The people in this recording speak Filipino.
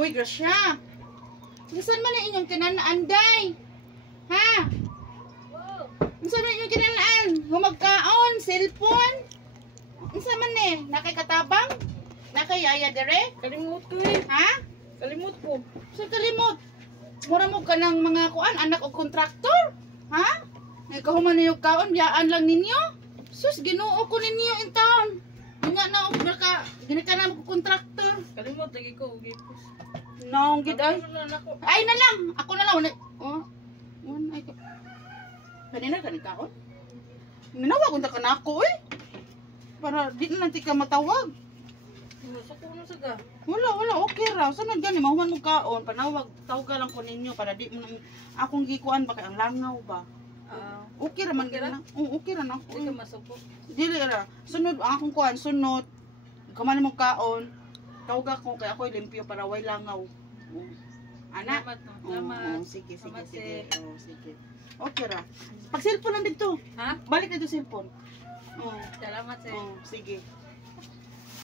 Uy, Gracia. Saan man na inyong kinanaanday? Ha? Saan man inyong kinanaan? Humagkaon, cellphone? Saan man eh? Nakikatabang? Nakayaya dire? Kalimut ko eh. Ha? Kalimut ko. Saan kalimot? Mura mo ka ng mga kuan, anak o kontraktor? Ha? Ikaw man na yung kaon, biyaan lang ninyo? Sus, ginuo ko ninyo in town. Nga na, ginaka na ako kontraktor. Kalimut lagi ko. Gipos. Naong gid ay. Ako. Ay na lang, ako na lang. Oh. Ay ka. Kanina ka nagkaon? Nanawag unta ka na ako eh. Para di na nanti ka matawag. Masok ko na saga. Wala, okay ra. Sunod gani, mahuman mo kaon. Panawag, tawag lang ko ninyo para di mo akong gikuan ba kay ang langaw ba? Okay ra man gina. Okay ra na ako. Hindi ka masok ko. Dili ra. Sunod ang akong kuan, sunod. Kaman mo kaon. Tawag ako kay ako limpyo para way langaw. Ana. Salamat. Salamat. Sige. Salamat, Sige. Sige. Okay ra. Pag cellphone lang dito. Ha? Balik na to cellphone. Salamat sir. Sige.